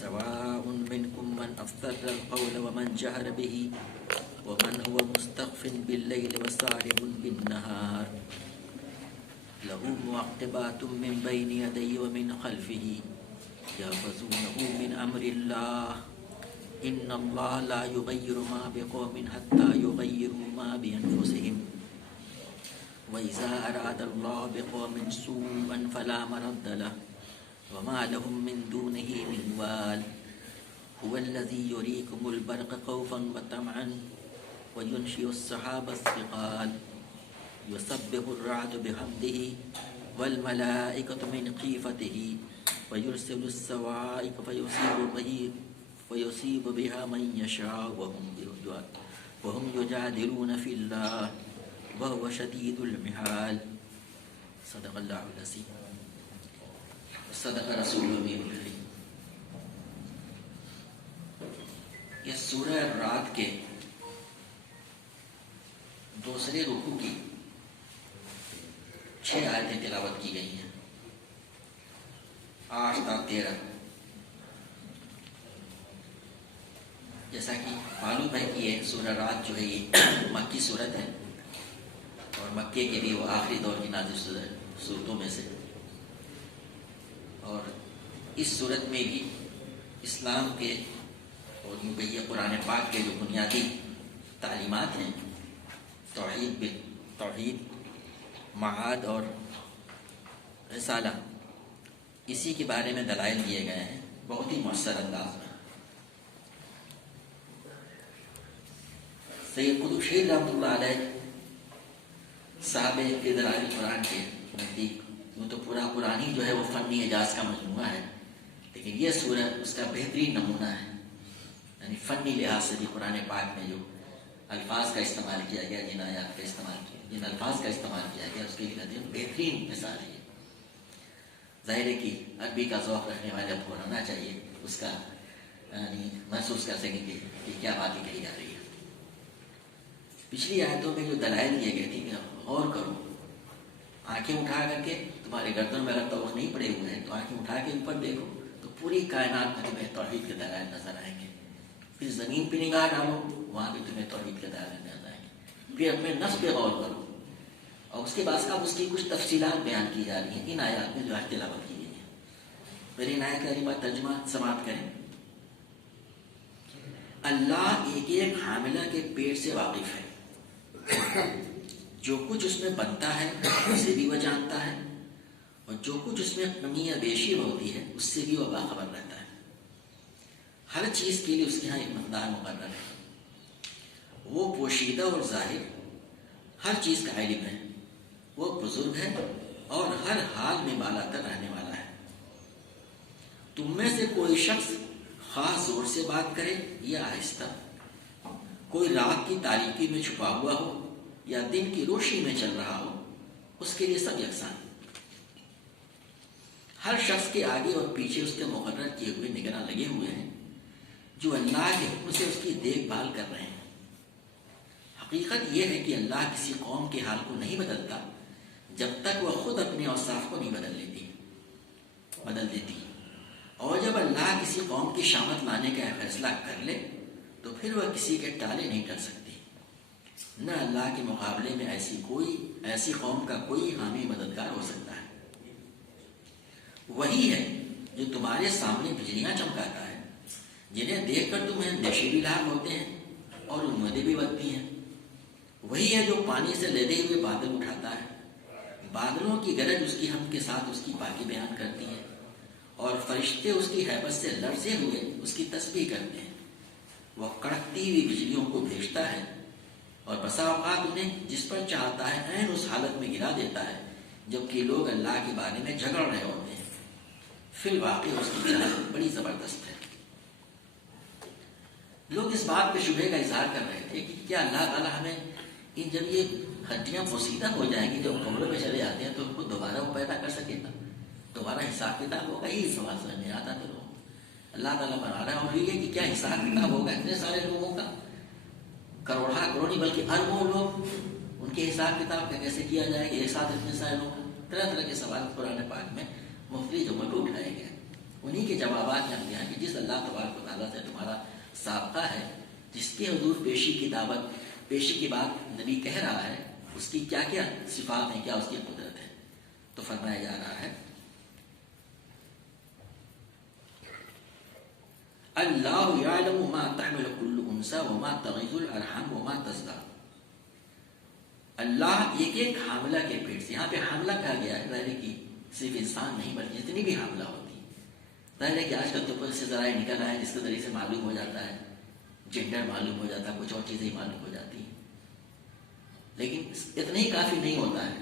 سواء منكم من أسر القول ومن جهر به ومن هو مستخف بالليل وسارب بالنهار له معقبات من بين يديه ومن خلفه يحفظونه من أمر الله إن الله لا يغير ما بقوم حتى يغيروا ما بأنفسهم وإذا أراد الله بقوم سوءا فلا مرد له وما لهم من دونه من وال هو الذي يريكم البرق خوفا وطمعا وينشئ السحاب الثقال يسبح الرعد بحمده والملائكة من خيفته ويرسل الصواعق فيصيب بها من يشاء وهم يجادلون في الله وهو شديد المحال صدق الله العظيم صدق رسول النبی الکریم. یہ سورہ رات کے دوسرے رکوع کی 6 آیتیں تلاوت کی گئی ہیں 8 تا 13. جیسا کہ معلوم ہے کہ یہ سورہ رات جو ہے یہ مکی صورت ہے اور مکے کے بھی وہ آخری دور کی نازل صورتوں میں سے. اور اس صورت میں بھی اسلام کے اور یوں کہیے قرآن پاک کے جو بنیادی تعلیمات ہیں توحید معاد اور رسالہ اسی کے بارے میں دلائل دیے گئے ہیں بہت ہی مؤثر انداز میں. سید قطب شہید رحمۃ اللہ علیہ صاحب دلائل قرآن کے نزدیک تو پورا قرآن ہی جو ہے وہ فنی اعجاز کا مجموعہ ہے، لیکن یہ سورت اس کا بہترین نمونہ ہے. یعنی فنی لحاظ سے بھی قرآن پاک میں جو الفاظ کا استعمال کیا گیا، جن آیات کا استعمال کیا، جن الفاظ کا استعمال کیا گیا، اس کے لیے بہترین مثال ہے. ظاہر ہے کہ عربی کا ذوق رکھنے والے کو ہونا چاہیے، اس کا یعنی محسوس کر سکیں کہ کیا باتیں کہی جا رہی ہے. پچھلی آیتوں میں جو دلائل دیے گئے تھے کہ غور کرو، آنکھیں اٹھا کر کے، تمہارے گردن میں اگر توق نہیں پڑے ہوئے ہیں تو آنکھیں اٹھا کے اوپر دیکھو تو پوری کائنات میں تمہیں توحید کے دلائل نظر آئیں گے. پھر زمین پہ نگاہ ڈالو، وہاں بھی تمہیں توحید کے دلائل نظر آئیں گے. پھر اپنے نفس پہ غور کرو اور اس کے بعد اب اس کی کچھ تفصیلات بیان کی جا رہی ہیں ان آیات میں جو تلاوت کی گئی ہیں. پہلے ان آیات کا ترجمہ سماعت کریں. اللہ ایک ایک حاملہ کے پیٹ سے واقف ہے، جو کچھ اس میں بنتا ہے اسے بھی وہ جانتا ہے اور جو کچھ اس میں کمی یا بیشی ہوتی ہے اس سے بھی وہ باخبر رہتا ہے. ہر چیز کے لیے اس کے ہاں ایک مقدار مقرر ہے. وہ پوشیدہ اور ظاہر ہر چیز کا علم ہے. وہ بزرگ ہے اور ہر حال میں بالا تر رہنے والا ہے. تم میں سے کوئی شخص خاص زور سے بات کرے یا آہستہ، کوئی رات کی تاریکی میں چھپا ہوا ہو یا دن کی روشنی میں چل رہا ہو، اس کے لیے سب یکساں. ہر شخص کے آگے اور پیچھے اس کے مقرر کیے ہوئے نگراں لگے ہوئے ہیں جو اللہ کے حکم سے اس کی دیکھ بھال کر رہے ہیں. حقیقت یہ ہے کہ اللہ کسی قوم کے حال کو نہیں بدلتا جب تک وہ خود اپنے اوصاف کو نہیں بدل دیتی. اور جب اللہ کسی قوم کی شامت لانے کا فیصلہ کر لے تو پھر وہ کسی کے ٹالے نہیں ٹل سکتی. نہ اللہ کے مقابلے میں ایسی قوم کا کوئی حامی مددگار ہو سکتا ہے. وہی ہے جو تمہارے سامنے بجلیاں چمکاتا ہے، جنہیں دیکھ کر تمہیں اندیشے بھی لاحق ہوتے ہیں اور امیدیں بھی بڑھتی ہیں. وہی ہے جو پانی سے لدے ہوئے بادل اٹھاتا ہے. بادلوں کی گرج اس کی حمد کے ساتھ اس کی پاکی بیان کرتی ہے اور فرشتے اس کی ہیبت سے لرزے ہوئے اس کی تسبیح کرتے ہیں. وہ کڑکتی ہوئی بجلیوں کو بھیجتا ہے اور بسا اوقات انہیں جس پر چاہتا ہے عین اس حالت میں گرا دیتا ہے جبکہ لوگ اللہ کے بارے میں جھگڑ رہے ہوتے ہیں. فی الواقع اس کی چال بڑی زبردست ہے. لوگ اس بات پہ شبہ کا اظہار کر رہے تھے کہ کیا اللہ تعالیٰ ہمیں جب یہ ہڈیاں پوسیدہ ہو جائیں گی، جب قبروں میں چلے جاتے ہیں تو ان کو دوبارہ وہ پیدا کر سکے گا، دوبارہ حساب کتاب ہوگا؟ یہی سوال سمجھ میں آتا تھا. لوگ اللہ تعالیٰ بنا رہا ہے اور یہ کہ کیا حساب کتاب ہوگا اتنے سارے لوگوں کا، کروڑی بلکہ اربوں لوگ، ان کے حساب کتاب کا کیسے کیا جائے گا؟ ایک ساتھ اتنے سارے لوگ. طرح طرح کے سوال قرآن پاک میں مختلف جملوں کو اٹھائے گئے. انہی کے جوابات یہاں دیا کہ جس اللہ تبارک و تعالیٰ سے تمہارا سابقہ ہے، جس کے حضور پیشی کی دعوت، پیشی کی بات نبی کہہ رہا ہے، اس کی کیا کیا صفات ہیں، کیا اس کی قدرت ہے. تو فرمایا جا رہا ہے اللہ یعلم ما تحمل کل انثی وما تغیض الارحام وما تزداد. اللہ ایک ایک حاملہ کے پیٹ سے، یہاں پہ حاملہ کہا گیا ہے، ظاہر ہے کہ صرف انسان نہیں بلکہ جتنی بھی حاملہ ہوتی ہے. ظاہر ہے کہ آج کل تو کچھ سے ذرائع نکل رہا ہے جس کے ذریعے سے معلوم ہو جاتا ہے، جینڈر معلوم ہو جاتا ہے، کچھ اور چیزیں معلوم ہو جاتی ہیں، لیکن اتنا ہی کافی نہیں ہوتا ہے.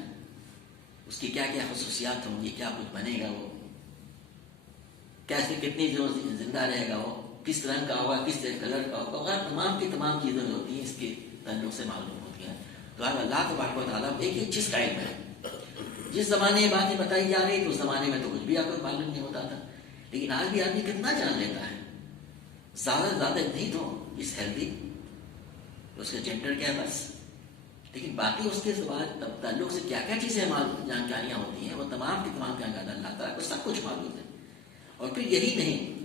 اس کی کیا کیا خصوصیات ہوں گی، کیا کچھ بنے گا، وہ کیسے کتنی دنوں زندہ رہے گا، وہ کس رنگ کا ہوگا، کس کلر کا ہوگا، وغیرہ تمام کی تمام چیزیں جو ہوتی ہیں اس کے تعلق سے معلوم ہوتی ہیں. تو اللہ تبارک و تعالیٰ ایک ایک چیز کا علم ہے. جس زمانے میں باتیں بتائی جا رہی تو اس زمانے میں تو کچھ بھی آپ کو معلوم نہیں ہوتا تھا، لیکن آج بھی آدمی کتنا جان لیتا ہے. زیادہ سے زیادہ نہیں تو اس ہیلدی اس کا جینڈر کیا ہے بس، لیکن باقی اس کے بعد تعلق سے کیا کیا چیزیں جانکاریاں ہوتی ہیں وہ تمام کی تمام جانکاریاں اللہ تعالیٰ کو سب کچھ معلوم ہے. اور پھر یہی نہیں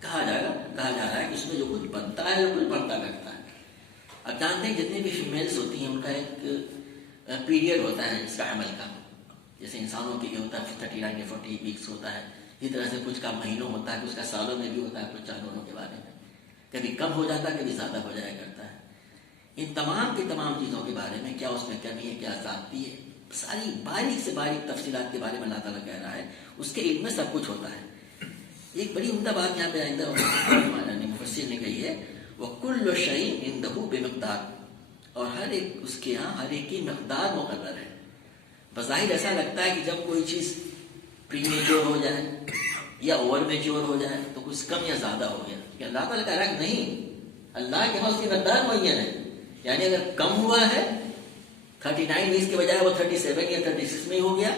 کہا جا رہا ہے کہ اس میں جو کچھ بنتا ہے وہ کچھ بڑھتا کرتا ہے. اب جانتے ہیں جتنی بھی فیمیلز ہوتی ہیں ان کا ایک پیریڈ ہوتا ہے اس کا عمل کا، جیسے انسانوں کے لیے ہوتا ہے 39 یا 40 ویکس ہوتا ہے، اسی طرح سے کچھ کا مہینوں ہوتا ہے، کچھ کا سالوں میں بھی ہوتا ہے، کچھ جانوروں کے بارے میں کبھی کم ہو جاتا ہے، کبھی زیادہ ہو جایا کرتا ہے. ان تمام کی تمام چیزوں کے بارے میں کیا اس میں کمی ہے، کیا زیادتی ہے، ساری باریک سے باریک تفصیلات کے بارے میں اللہ تعالیٰ کہہ رہا ہے اس کے علم میں سب کچھ ہوتا ہے. ایک بڑی عمدہ بات یہاں پہ آئندہ مفسر نے کہی ہے وَكُلُّ شَيْءٍ عِندَهُ بِمِقْدَارٍ، اور ہر ایک اس کے یہاں ہر ایک کی مقدار مقرر ہے. بظاہر ایسا لگتا ہے کہ جب کوئی چیز پری میچور ہو جائے یا اوور میچور ہو جائے تو کچھ کم یا زیادہ ہو گیا، کہ اللہ تعالیٰ کہہ رہا ہے نہیں، اللہ کے ہاں اس کی مقدار معین ہے. یعنی اگر کم ہوا ہے 39 ویکس کے بجائے وہ 37 یا 36 میں ہو گیا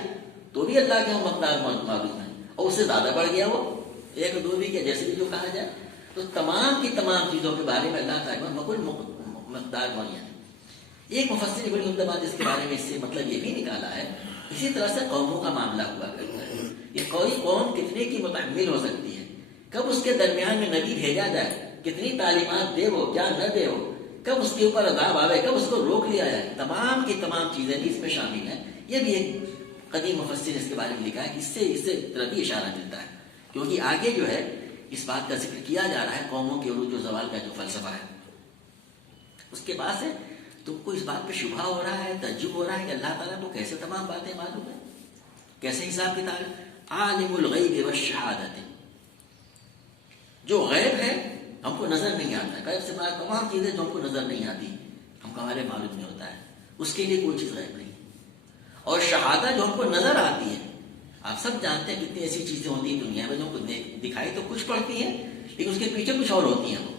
تو بھی اللہ کے ہاں مقدار معلوم ہے، اور اس سے زیادہ بڑھ گیا وہ 1-2 ویک یا جیسے بھی جو کہا جائے، تو تمام کی تمام چیزوں کے بارے میں اللہ تعالیٰ مقبول مقدار معین ہے. ایک مفسر نے بڑی عمدہ بات اس کے بارے میں اس سے مطلب یہ بھی نکالا ہے، اسی طرح سے قوموں کا معاملہ ہوا کرتا ہے. یہ کوئی قوم کتنے کی متحمل ہو سکتی ہے، کب اس کے درمیان میں نبی بھیجا جائے، کتنی تعلیمات دے وہ کیا نہ دے وہ، کب اس کے اوپر عذاب آوے، کب اس کو روک لیا جائے، تمام کی تمام چیزیں بھی اس میں شامل ہیں. یہ بھی ایک قدیم مفسر اس کے بارے میں لکھا ہے کہ اس سے طرف بھی اشارہ ملتا ہے، کیونکہ آگے جو ہے اس بات کا ذکر کیا جا رہا ہے قوموں کے عروج و زوال کا جو فلسفہ ہے اس کے بعد ہے. تم کو اس بات پہ شبہ ہو رہا ہے، تعجب ہو رہا ہے کہ اللہ تعالیٰ کو کیسے تمام باتیں معلوم ہیں، کیسے حساب کتاب ہے. عالم الغیب والشہادت، جو غیب ہے ہم کو نظر نہیں آتا، غیب سے بات تمام چیزیں جو ہم کو نظر نہیں آتی ہم کو ہمارے معلوم نہیں ہوتا ہے، اس کے لیے کوئی چیز غیب نہیں. اور شہادت جو ہم کو نظر آتی ہے، آپ سب جانتے ہیں کتنی ایسی چیزیں ہوتی ہیں دنیا میں جو ہم کو دکھائی تو کچھ پڑتی ہیں لیکن اس کے پیچھے کچھ اور ہوتی ہیں. وہ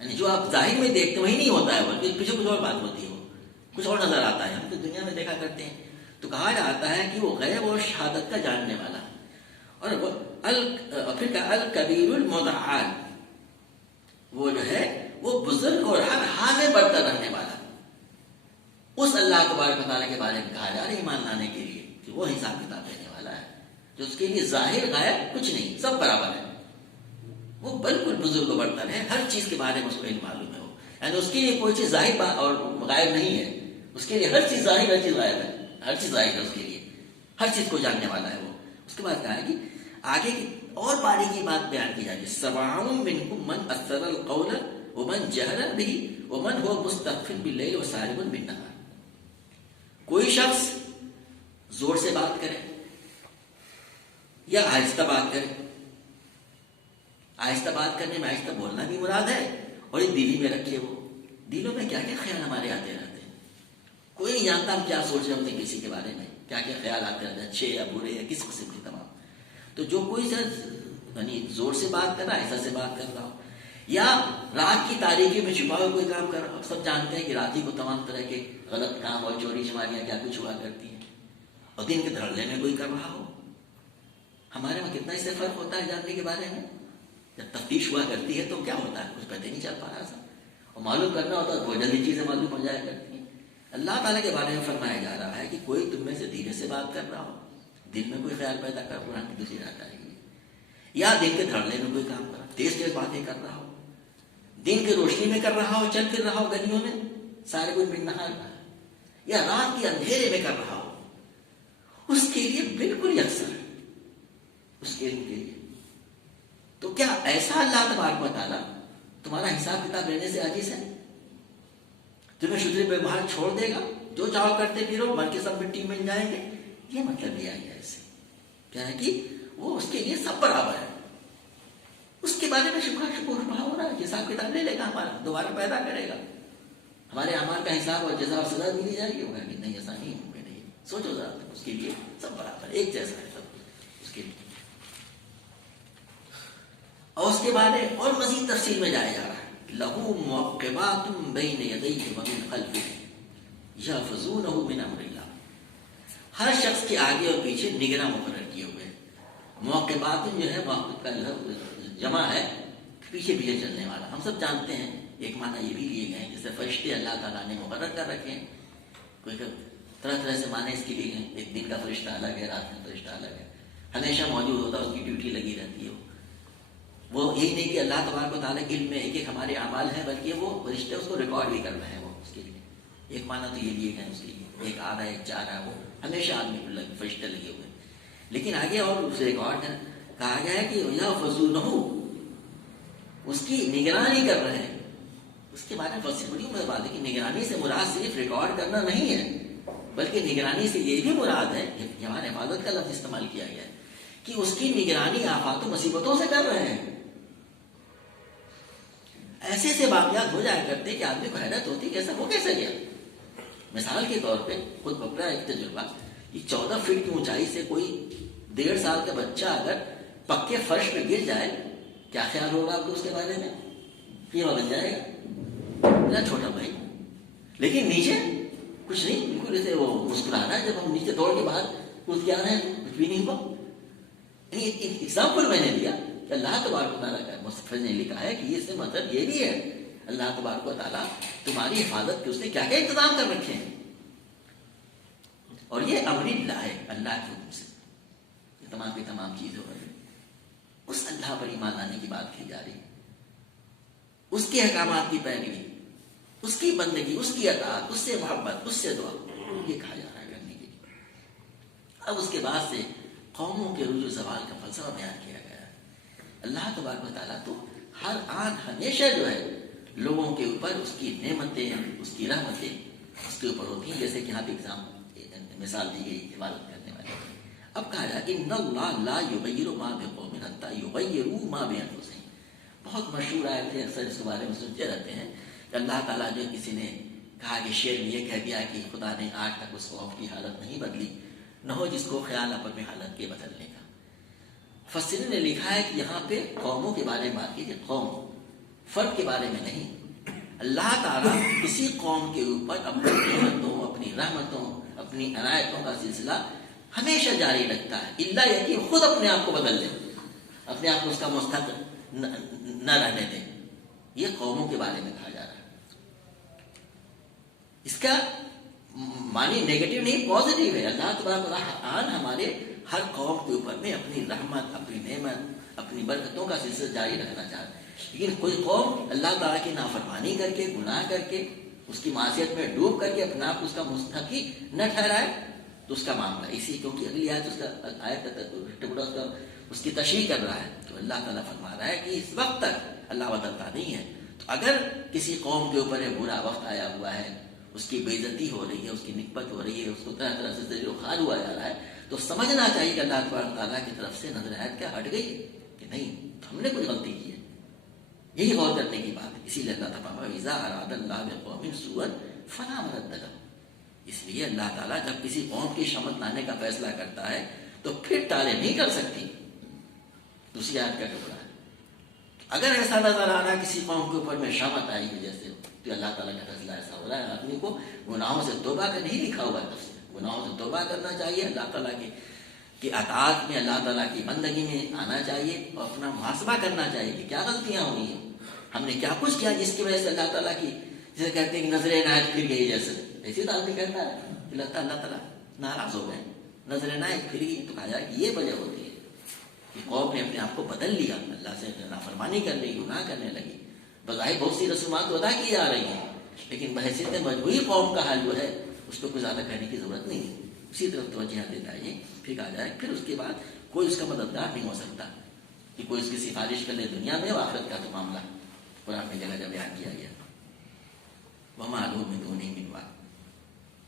یعنی جو آپ ظاہر میں دیکھتے وہی نہیں ہوتا ہے، بلکہ پیچھے کچھ اور بات ہوتی ہے، وہ کچھ اور نظر آتا ہے. ہم تو دنیا میں دیکھا کرتے ہیں. تو کہا جاتا ہے کہ وہ غیب اور شہادت کا جاننے والا، اور پھر کہا الکبیر المتعال، وہ جو ہے وہ بزرگ اور ہر حال میں برتر رہنے والا. اس اللہ تبارک و تعالیٰ کے بارے میں کہا جا رہا ہے ایمان لانے کے لیے کہ وہ حساب کتاب دینے والا ہے، جو اس کے لیے ظاہر غائب کچھ نہیں، سب برابر ہے. وہ بالکل بزرگ و برتر ہے، ہر چیز کے بارے میں اس کو علم معلوم ہے. وہ یعنی اس کے لیے کوئی چیز ظاہر اور غائب نہیں ہے، اس کے لیے ہر چیز ظاہر، ہر چیز غائب ہے، ہر چیز ظاہر ہے اس کے لیے، ہر چیز کو جاننے والا ہے وہ. اس کے بعد کہا ہے کہ آگے کی اور باریکی بات بیان کی جائے، سواء منکم من اثر القول ومن جہر به ومن هو مستخف باللیل وسارب بالنہار. کوئی شخص زور سے بات کرے یا آہستہ بات کرے. آہستہ بات کرنے میں آہستہ بولنا بھی مراد ہے، اور یہ دلی میں رکھے. وہ دلوں میں کیا کیا خیال ہمارے آتے رہتے ہیں، کوئی نہیں جانتا ہم کیا سوچ رہے ہوتے ہیں، کسی کے بارے میں کیا کیا خیال آتے رہتے ہیں، اچھے یا برے یا کس قسم کے تمام. تو جو کوئی یعنی زور سے بات کر رہا ہے، ایسا سے بات کر رہا ہو، یا رات کی تاریکی میں چھپا ہوا کوئی کام کر رہا ہو. سب جانتے ہیں کہ رات ہی کو تمام طرح کے غلط کام اور چوری چماریاں کیا کچھ ہوا کرتی ہیں، اور دن کے دھڑلے میں کوئی کر رہا ہو. ہمارے وہاں کتنا اس سے فرق ہوتا ہے جاننے کے بارے میں. جب تفتیش ہوا کرتی ہے تو کیا ہوتا ہے، کچھ پتہ نہیں چل پا رہا تھا، اور معلوم کرنا ہوتا ہے بہت جلدی چیزیں معلوم ہو جایا کرتی ہیں. اللہ تعالیٰ کے بارے میں فرمایا جا رہا ہے کہ کوئی تم میں سے دھیرے سے بات کر رہا ہو، دل میں کوئی خیال پیدا کر، قرآن کی دوسری رات آئے گی. یا دن کے دھڑنے میں کوئی کام کرا، تیز تیز باتیں کر رہا ہو، دن کی روشنی میں کر رہا ہو، چل پھر رہا ہو گلیوں میں سارے کوئی مل نہا رہا ہے، یا رات کے اندھیرے میں کر رہا ہو، اس کے لیے بالکل یکساں ہے اس کے لیے۔ تو کیا ایسا اللہ تبارک و تعالیٰ تمہارا حساب کتاب لینے سے عاجز ہے؟ تمہیں شجرے پہ باہر چھوڑ دے گا، جو چاہو کرتے پھرو، مر کے سب مٹی مل جائیں گے؟ یہ مطلب یہ آئی ہے اس سے کیا ہے کہ وہ اس کے لیے سب برابر ہے، اس کے بارے میں شکر ہو رہا ہے، حساب کتاب لے لے گا ہمارا، دوبارہ پیدا کرے گا، ہمارے اعمال کا حساب اور جزا اور سزا ملی جائے گی۔ ہوگا کہ نہیں، ایسا نہیں ہوگا، نہیں، سوچو ذرا، اس کے لیے سب برابر ہے، ایک جیسا ہے سب اس کے لیے۔ اور اس کے بعد اور مزید تفصیل میں جایا جا رہا ہے، لہو معقبات بین یدیہ ومن خلفہ یحفظونہ من امر اللہ، ہر شخص کے آگے اور پیچھے نگراں مقرر کیے ہوئے ہیں۔ معقبات جو ہے، معقب کا جو ہے جمع ہے پیچھے پیچھے چلنے والا، ہم سب جانتے ہیں، ایک معنی یہ بھی لیے گئے ہیں، جیسے فرشتے اللہ تعالیٰ نے مقرر کر رکھے ہیں، کوئی طرح طرح سے معنی اس کے لیے ہیں، ایک دن کا فرشتہ الگ ہے، رات کا فرشتہ الگ ہے، ہمیشہ موجود ہوتا ہے، اس کی ڈیوٹی لگی رہتی ہے۔ وہ یہی نہیں کہ اللہ تبارک و تعالیٰ کے علم میں ایک ایک ہمارے اعمال ہیں، بلکہ وہ فرشتے اس کو ریکارڈ بھی کر رہے ہیں، وہ اس کے لیے ایک معنی تو یہ لیے گئے اس کے لیے، ایک آ رہا ہے، ایک جا رہا ہے، وہ ہمیشہ آدمی کو فرشتے لگے ہوئے ہیں۔ لیکن آگے اور اسے ریکارڈ کہا گیا ہے کہ یحفظونہ، اس کی نگرانی کر رہے ہیں۔ اس کے بارے میں بڑی عمر بات ہے کہ نگرانی سے مراد صرف ریکارڈ کرنا نہیں ہے، بلکہ نگرانی سے یہ بھی مراد ہے، ہمارے حفاظت کا لفظ استعمال کیا گیا ہے کہ اس کی نگرانی آفات و مصیبتوں سے کر رہے ہیں۔ ایسے ایسے واقعات ہو جایا کرتے کہ آدمی کو حیرت ہوتی کہ ایسا ہو کیسے گیا۔ مثال کے طور پہ خود بکرا ایک تجربہ، یہ 14 فٹ کی اونچائی سے کوئی 1.5 سال کا بچہ اگر پکے فرش پہ گر جائے، کیا خیال ہوگا آپ کو اس کے بارے میں؟ یہ بن جائے گا میرا چھوٹا بھائی، لیکن نیچے کچھ نہیں، بالکل ایسے وہ مسکرا رہا ہے، جب ہم نیچے دوڑ کے باہر کود کے آ رہے ہیں کچھ بھی نہیں ہوا۔ ایک ایگزامپل میں نے دیا کہ اللہ تبارک و تعالیٰ کا مصطفی نے لکھا ہے کہ اس سے مطلب یہ بھی ہے اللہ تبارک و تعالیٰ تمہاری حفاظت کے اس نے کیا کیا انتظام کر رکھے ہیں، اور یہ امر اللہ ہے، اللہ کے حکم سے یہ تمام کی تمام چیزیں ہو رہی ہیں۔ اس اللہ پر ایمان لانے کی بات کی جا رہی ہے، اس کے احکامات کی پیروی، اس کی بندگی، اس کی اطاعت، اس سے محبت، اس سے دعا، یہ کہا جا رہا ہے کرنے کے لیے۔ اب اس کے بعد سے قوموں کے رجوع زوال کا فلسفہ بیان کیا گیا ہے۔ اللہ تبارک و تعالیٰ تو ہر آن ہمیشہ جو ہے لوگوں کے اوپر اس کی نعمتیں، اس کی رحمتیں اس کے اوپر ہوتی ہیں، جیسے کہ یہاں پہ مثال دی گئی عبادت کرنے والے۔ اب کہا جائے کہ ان اللہ لا یغیر ما بقوم حتی یغیروا ما بانفسہم، بہت مشہور آیت ہے، اکثر اس کے بارے میں سنتے رہتے ہیں کہ اللہ تعالیٰ جو کسی نے کہا کہ شعر میں یہ کہہ دیا کہ خدا نے آج تک اس قوم کی حالت نہیں بدلی، نہ ہو جس کو خیال اپنی حالت کے بدلنے کا۔ مفسرین نے لکھا ہے کہ یہاں پہ قوموں کے بارے میں بات کی، قوم فرد کے بارے میں نہیں۔ اللہ تعالیٰ کسی قوم کے اوپر اپنی نعمتوں، اپنی رحمتوں، اپنی عنایتوں کا سلسلہ ہمیشہ جاری رکھتا ہے، اللہ یہ کہ خود اپنے آپ کو بدل دے، اپنے آپ کو اس کا مستحق نہ رہنے دے۔ یہ قوموں کے بارے میں کہا جا رہا ہے۔ اس کا معنی نیگیٹو نہیں، پازیٹیو ہے۔ اللہ تبارک و تعالیٰ ہمارے ہر قوم کے اوپر میں اپنی رحمت، اپنی نعمت، اپنی برکتوں کا سلسلہ جاری رکھنا چاہتا ہے۔ لیکن کوئی قوم اللہ تعالیٰ کی نافرمانی کر کے، گناہ کر کے، اس کی معصیت میں ڈوب کر کے اپنا آپ اس کا مستحقی نہ ٹھہرائے تو اس کا معاملہ اسی، کیونکہ اگلی آیت اس کا آیت ٹکڑا اس کی تشریح کر رہا ہے، تو اللہ تعالیٰ فرما رہا ہے کہ اس وقت تک اللہ بدلتا نہیں ہے۔ تو اگر کسی قوم کے اوپر ایک برا وقت آیا ہوا ہے، اس کی بے عزتی ہو رہی ہے، اس کی نکبت ہو رہی ہے، اس کو طرح طرح سے ذلیل و خوار ہوا جا رہا ہے، تو سمجھنا چاہیے کہ اللہ تبارک تعالیٰ کی طرف سے نظر آیت کیا ہٹ گئی کہ نہیں، ہم نے کوئی غلطی کی ہے۔ یہی غور کرنے کی بات ہے۔ اسی لیے اللہ تعالیٰ اذا اراد اللہ بقوم سوءا فلا مرد لہ، اس لیے اللہ تعالیٰ جب کسی قوم کی شامت لانے کا فیصلہ کرتا ہے تو پھر ٹالے نہیں کر سکتی۔ دوسری آیت کا ٹکڑا ہے، اگر ایسا نظر آ رہا ہے کسی قوم کے اوپر میں شامت آئی وجہ سے، تو اللہ تعالیٰ کا فیصلہ ایسا ہو رہا ہے، آدمی کو گناہوں سے توبہ کا نہیں لکھا ہوا ہے تفسیر، گناہوں سے توبہ کرنا چاہیے، اللہ تعالیٰ کی اطاعت میں، اللہ تعالیٰ کی بندگی میں آنا چاہیے، اور اپنا محاسبہ کرنا چاہیے کہ کیا غلطیاں ہوئی ہیں، ہم نے کیا کچھ کیا جس کی وجہ سے اللہ تعالیٰ کی، جسے کہتے ہیں کہ نظر عنایت پھر گئی، جیسے ایسی تو آدمی کہتا ہے کہ اللہ تعالیٰ ناراض ہو گئے، نظر عنایت پھر گئی، تو کہا جائے کہ یہ وجہ ہوتی ہے۔ کہ قوم نے اپنے آپ کو بدل لیا، اللہ سے نافرمانی کر رہی، گناہ کرنے لگی. بظاہر بہت سی رسومات تو ادا کی جا رہی ہیں، لیکن بحیثیت مجموعی قوم کا حال جو ہے اس کو کوئی زیادہ کہنے کی ضرورت نہیں ہے. اسی طرف توجہ دینا ہے. پھر کہا جائے پھر اس کے بعد کوئی اس کا مددگار نہیں ہو سکتا کہ کوئی اس کی سفارش کر لے دنیا میں. آخرت کا تو معاملہ قرآن میں جگہ جگہ بیان کیا گیا. وَمَا لَهُ مِن دُونِهِ مِن وَالٍ.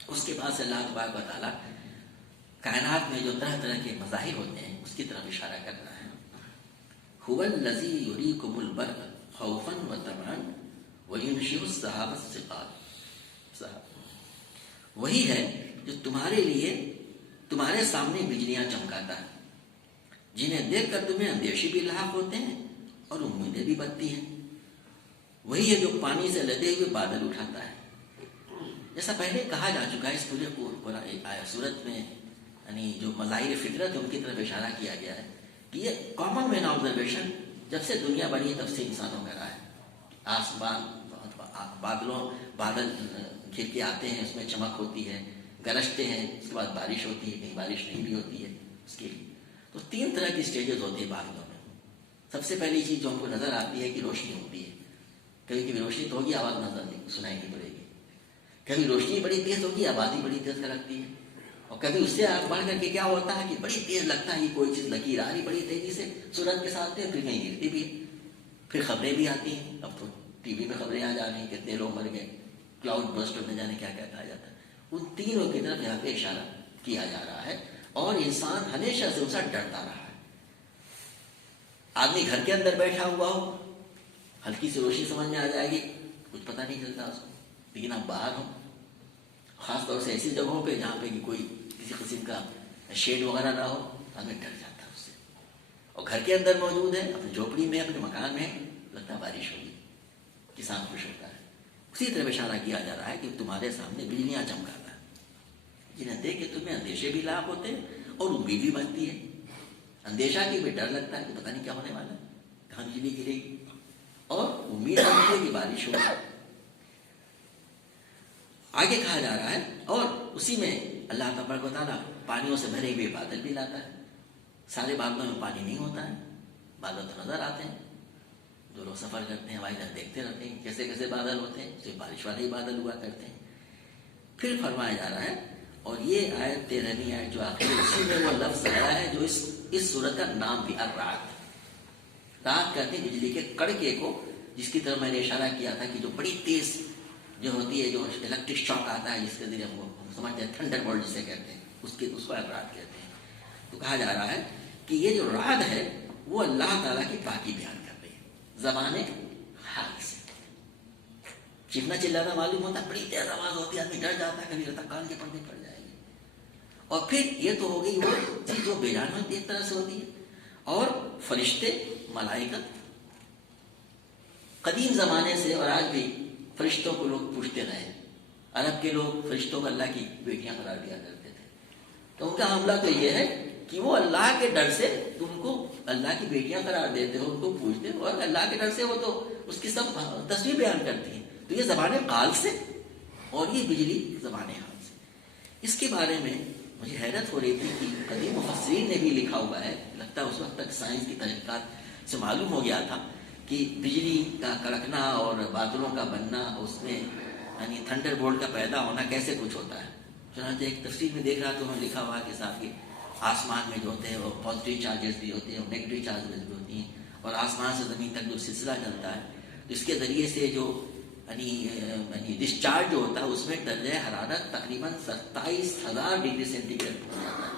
اس کے بعد سے اللہ تبارک و تعالیٰ کائنات میں جو طرح طرح کے مظاہر ہوتے ہیں اس کی طرف اشارہ کر رہا ہے. هُوَ الَّذِي يُرِيكُمُ الْبَرْقَ خَوْفًا وَطَمَعًا وَيُنشِئُ السَّحَابَ الثِّقَالَ. وہی ہے جو تمہارے لیے تمہارے سامنے بجلیاں چمکاتا ہے، جنہیں دیکھ کر تمہیں اندیشے بھی لاحق ہوتے ہیں اور امیدیں بھی بڑھتی ہیں. وہی ہے جو پانی سے لدے ہوئے بادل اٹھاتا ہے. جیسا پہلے کہا جا چکا ہے اس پورے صورت میں، یعنی جو مظاہر فطرت ہے ان کی طرف اشارہ کیا گیا ہے کہ یہ کامن مین آبزرویشن جب سے دنیا بنی تب سے انسانوں کا رہا ہے. آسمان بادل گھر کے آتے ہیں، اس میں چمک ہوتی ہے، گرجتے ہیں، اس کے بعد بارش ہوتی ہے، کہیں بارش نہیں بھی ہوتی ہے. اس کے لیے تو 3 طرح کی سٹیجز ہوتی ہیں بادلوں میں. سب سے پہلی چیز جو ہم کو نظر آتی ہے کہ روشنی ہوتی ہے. کبھی کبھی روشنی تو ہوگی، آواز نظر نہیں سنائی نہیں پڑے گی. کبھی روشنی بڑی تیز ہوگی، آواز ہی بڑی تیز لگتی ہے. اور کبھی اس سے بڑھ کر کے کیا ہوتا ہے کہ بڑی تیز لگتا ہے کہ کوئی چیز لکیر آ رہی بڑی تیزی سے سورج کے ساتھ ہے، پھر کہیں گرتی بھی ہے. پھر خبریں بھی آتی ہیں. اب تو ٹی وی میں خبریں آ جا رہی ہیں کتنے لوگ مر گئے، کلاؤڈ برسٹ میں جانے کیا کیا کہا جاتا ہے. ان تینوں کی طرف یہاں پہ اشارہ کیا جا رہا ہے اور انسان ہمیشہ سے اسے ڈرتا رہا ہے. آدمی گھر کے اندر بیٹھا ہوا ہو، ہلکی سی روشنی سمجھ میں آ جائے گی، کچھ پتہ نہیں چلتا اس کو. لیکن آپ باہر ہوں، خاص طور سے ایسی جگہوں پہ جہاں پہ کوئی کسی قسم کا شیڈ وغیرہ نہ ہو، آدمی ڈر جاتا ہے اس سے. اور گھر کے اندر موجود ہے، اپنی جھوپڑی میں، اپنے مکان میں، لگتا ہے بارش ہوگی، کسان خوش ہوتا ہے. اسی طرح اشارہ کیا جا رہا ہے کہ تمہارے سامنے بجلیاں چمکاتا ہے، جنہیں دیکھ کے تمہیں اندیشے بھی لاحق ہوتے ہیں اور امید بھی بنتی ہے. اندیشہ کی بھی ڈر لگتا ہے کہ پتہ نہیں کیا ہونے والا ہے، کہاں بجلی گرے گی، اور امید بنتی ہے کہ بارش ہوگی. آگے کہا جا رہا ہے اور اسی میں اللہ تبارک و تعالیٰ پانیوں سے بھرے ہوئے بادل بھی لاتا ہے. سارے بادلوں میں پانی نہیں ہوتا ہے، بادل تو نظر آتے ہیں. جو لوگ سفر کرتے ہیں ہوائی جہاز دیکھتے رہتے ہیں کیسے کیسے بادل ہوتے ہیں، صرف بارش والے ہی بادل ہوا کرتے ہیں. پھر فرمایا جا رہا ہے، اور یہ آیت 13ویں آیت جو آخری اسی میں وہ لفظ آیا ہے جو اس سورت کا نام بھی الرعد. رات کہتے ہیں بجلی کے کڑکے کو، جس کی طرف میں نے اشارہ کیا تھا کہ جو بڑی تیز جو ہوتی ہے، جو الیکٹرک شاک آتا ہے، جس کے ذریعے ہم سمجھتے ہیں تھنڈر بولٹ جسے کہتے ہیں، اس کو الرعد کہتے ہیں. تو کہا جا رہا ہے کہ یہ جو رعد ہے وہ اللہ تعالیٰ کی پاکی بیان کر رہی ہے زبان حال سے. چیخنا چلانا معلوم ہوتا ہے، بڑی تیز آواز ہوتی ہے، آدمی ڈر جاتا ہے، کبھی لگتا کان کے پردے پڑ جائے گی. اور پھر یہ تو ہو گئی وہ چیز جو بے جان ہوتی ہے، ایک طرح سے ہوتی ہے. اور فرشتے، ملائکت، قدیم زمانے سے اور آج بھی فرشتوں کو لوگ پوچھتے رہے. عرب کے لوگ فرشتوں کو اللہ کی بیٹیاں قرار دیا کرتے تھے. تو ان کا معاملہ تو یہ ہے کہ وہ اللہ کے ڈر سے ان کو اللہ کی بیٹیاں قرار دیتے ہو، ان کو پوچھتے ہو، اور اللہ کے ڈر سے وہ تو اس کی سب تصویر بیان کرتی ہیں. تو یہ زبان قال سے اور یہ بجلی زبان حال سے. اس کے بارے میں مجھے حیرت ہو رہی تھی کہ قدیم مفسرین نے بھی لکھا ہوا ہے. لگتا ہے اس وقت تک سائنس کی تحقیقات سے معلوم ہو گیا تھا کہ بجلی کا کڑکنا اور بادلوں کا بننا، اس میں یعنی تھنڈر بولٹ کا پیدا ہونا کیسے کچھ ہوتا ہے. چنانچہ ایک تفسیر میں دیکھ رہا تو انہوں نے لکھا ہوا کہ صاحب کہ آسمان میں جو ہوتے ہیں وہ پازیٹیو چارجز بھی ہوتے ہیں اور نیگیٹو چارجز بھی ہوتی ہیں، اور آسمان سے زمین تک جو سلسلہ چلتا ہے تو اس کے ذریعے سے جو یعنی ڈسچارج جو ہوتا ہے اس میں درجہ حرارت تقریباً 27,000 ڈگری سینٹی گریڈ ہو جاتا ہے.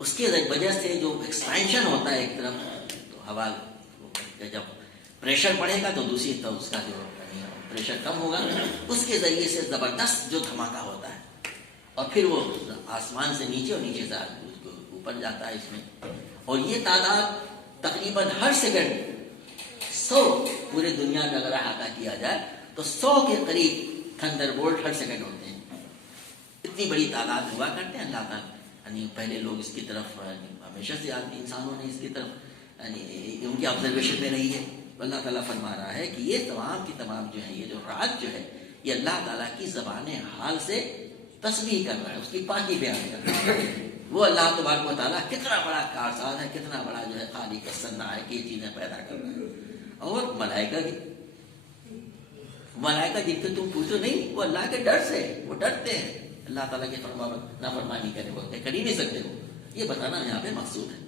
اس کی وجہ سے جو ایکسپینشن ہوتا ہے ایک طرف، تو ہوا جب پریشر بڑھے گا تو دوسری طرف اس کا جو پریشر کم ہوگا، اس کے ذریعے سے زبردست جو دھماکہ ہوتا ہے اور پھر وہ آسمان سے نیچے اور نیچے سے اوپر جاتا ہے اس میں. اور یہ تعداد تقریباً ہر سیکنڈ 100 پورے دنیا کا اگر احاطہ کیا جائے تو 100 کے قریب تھنڈر بولٹ ہر سیکنڈ ہوتے ہیں. اتنی بڑی تعداد ہوا کرتے ہیں. اللہ تعالیٰ یعنی پہلے لوگ اس کی طرف ہمیشہ سے آدمی انسانوں نے اس کی طرف یعنی ان کی آبزرویشن میں رہی ہے. اللہ تعالیٰ فرما رہا ہے کہ یہ تمام کی تمام جو ہے، یہ جو رات جو ہے، یہ اللہ تعالیٰ کی زبان حال سے تسبیح کر رہا ہے، اس کی پاکی بیان کر رہا ہے. وہ اللہ تبارک و تعالیٰ کتنا بڑا کارساز ہے، کتنا بڑا جو ہے خالق صنع ہے کہ یہ چیزیں پیدا کر رہا ہے. اور ملائکہ بھی، ملائکہ جن سے تم پوچھو نہیں، وہ اللہ کے ڈر سے وہ ڈرتے ہیں اللہ تعالیٰ کے نافرمانی کرنے بولتے کر ہی نہیں سکتے وہ. یہ بتانا یہاں پہ مقصود ہے.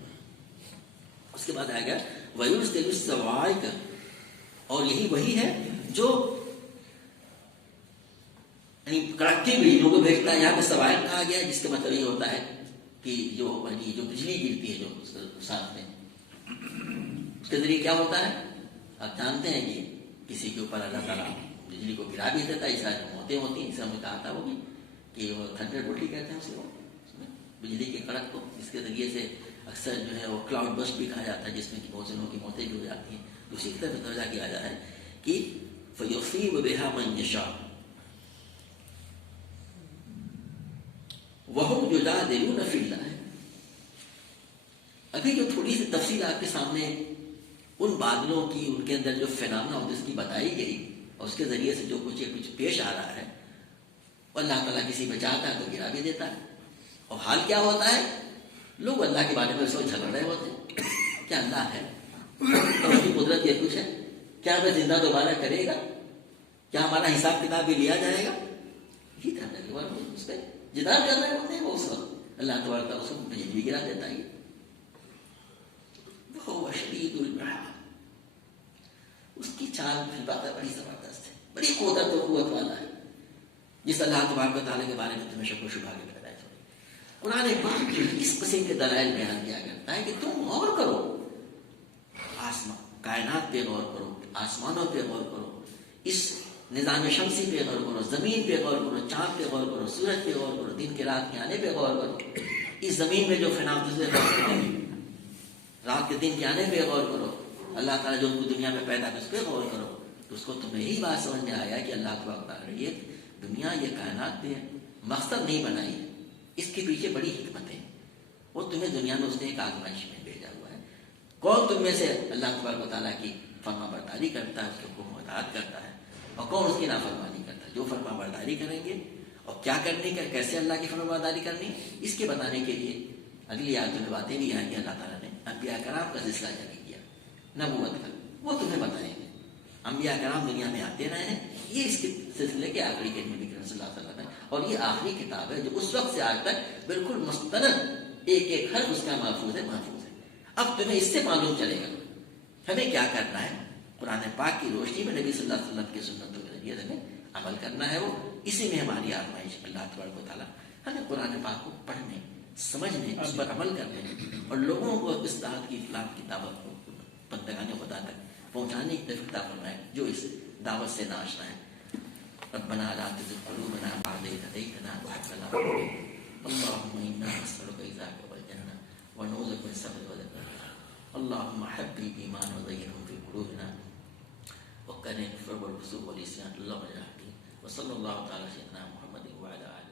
اس کے بعد آئے گا وَيُرْسِلُ الصَّوَاعِقَ، اور یہی وہی ہے جو کڑکتی بجلیوں کو بھیجتا ہے. یہاں پہ صواعق کہا گیا ہے جس کا مطلب یہ ہوتا ہے کہ جو بجلی گرتی ہے جو ساتھ میں، اس کے ذریعے کیا ہوتا ہے. آپ جانتے ہیں کہ کسی کے اوپر اللہ تعالیٰ بجلی کو گرا بھی دیتا ہے. اس طرح موتیں ہوتی ہیں. اسے ہم نے کہا تھا وہ بھی کہ وہ تھنڈر بولٹی کہتے ہیں اسے، وہ بجلی کی کڑک کو، اس کے ذریعے سے اکثر جو ہے وہ کلاؤڈ بسٹ بھی کہا جاتا ہے جس میں کہ بہت سے لوگوں کی موتیں بھی ہو جاتی ہیں. اسی کی طرف توجہ کیا جا رہا ہے کہ فَيُصِيبُ بِهَا مَن يَشَاءُ وَهُمْ يُجَادِلُونَ فِي اللَّهِ. ابھی جو تھوڑی سی تفصیل آپ کے سامنے ان بادلوں کی، ان کے اندر جو فینامنا ہوتے اس کی بتائی گئی، اور اس کے ذریعے سے جو کچھ پیش آ رہا ہے، اللہ تعالیٰ کسی میں چاہتا ہے تو گرا بھی دیتا ہے. اور حال کیا ہوتا ہے، لوگ اللہ کے بارے میں سوچ جھگڑ رہے ہوتے ہیں. کیا اللہ ہے؟ تو اس کی قدرت یہ کچھ ہے؟ کیا ہمیں زندہ دوبارہ کرے گا؟ کیا ہمارا حساب کتاب بھی لیا جائے گا؟ یہ تھا اللہ کے بارے میں اس پہ جدال کر رہے ہوتے ہیں. وہ اس وقت اللہ تبارک تعالیٰ اس کو بجلی گرا دیتا ہے. وہ شدید البحر، اس کی چال پھر بڑی زبردست ہے، بڑی قدرت و قوت والا ہے. جس اللہ تبارک و تعالیٰ کے بارے میں تمہیں شک و شبہ کی پیدائش ہوئی. قرآن پاک اس قسم کے دلائل بیان کیا کرتا ہے کہ تم غور کرو، آسمان کائنات پہ غور کرو، آسمانوں پہ غور کرو، اس نظام شمسی پہ غور کرو، زمین پہ غور کرو، چاند پہ غور کرو، سورج پہ غور کرو، دن کے رات کے آنے پہ غور کرو، اس زمین میں جو رات کے دن کے آنے پہ غور کرو، اللہ تعالیٰ جو ان کو دنیا میں پیدا کر اس پہ غور کرو. تو اس کو تمہیں یہی بات سمجھ میں آیا کہ اللہ تبارک نے یہ دنیا، یہ کائنات پہ مقصد نہیں بنائی ہے، اس کے پیچھے بڑی حکمت ہے. وہ تمہیں دنیا میں اس نے ایک آزمائش میں بھیجا ہوا ہے. کون تم میں سے اللہ تبارک و تعالیٰ کی فرما برداری کرتا ہے، اس کے حکم و اطاعت کرتا ہے، اور کون اس کی نافرمانی کرتا ہے. جو فرما برداری کریں گے اور کیا کرنے کا، کیسے اللہ کی فرما برداری کرنی، اس کے بتانے کے لیے اگلی آیتوں میں باتیں بھی آئیں گی. اللہ تعالیٰ نے انبیاء کرام کا سلسلہ جاری کیا نبوت کا، وہ تمہیں بتائیں گے. انبیاء کرام دنیا میں آتے رہے ہیں. یہ اس کے سلسلے کے آخری کے نبی کریم صلی اللہ علیہ وسلم ہے، اور یہ آخری کتاب ہے جو اس وقت سے آج تک بالکل مستند ایک ایک حرف اس کا محفوظ ہے. اب تمہیں اس سے معلوم چلے گا ہمیں کیا کرنا ہے. قرآن پاک کی روشنی میں نبی صلی اللہ علیہ وسلم کی سنتوں کے ذریعے ہمیں عمل کرنا ہے. وہ اسی میں ہماری آزمائش. اللہ تبارک و تعالیٰ ہمیں قرآن پاک کو پڑھنے، سمجھنے، اس پر عمل کرنے اور لوگوں کو اس دعوت کی اطلاع کی دعوت کو بندگان خدا تک پہنچانے کی توفیق عطا فرمائے جو اس دعوت سے ناشنا ہے. ربنا لا تزغ قلوبنا بعد إذ هديتنا وهب لنا من لدنك اللهم إنا نسألك رضاك والجنة ونعوذ بك من سخطك والعذاب. اللهم حبب الإيمان وزينه في قلوبنا وكره الكفر والفسوق والعصيان اللهم اجعلنا وصلى الله تعالى على سيدنا محمد وعلى آله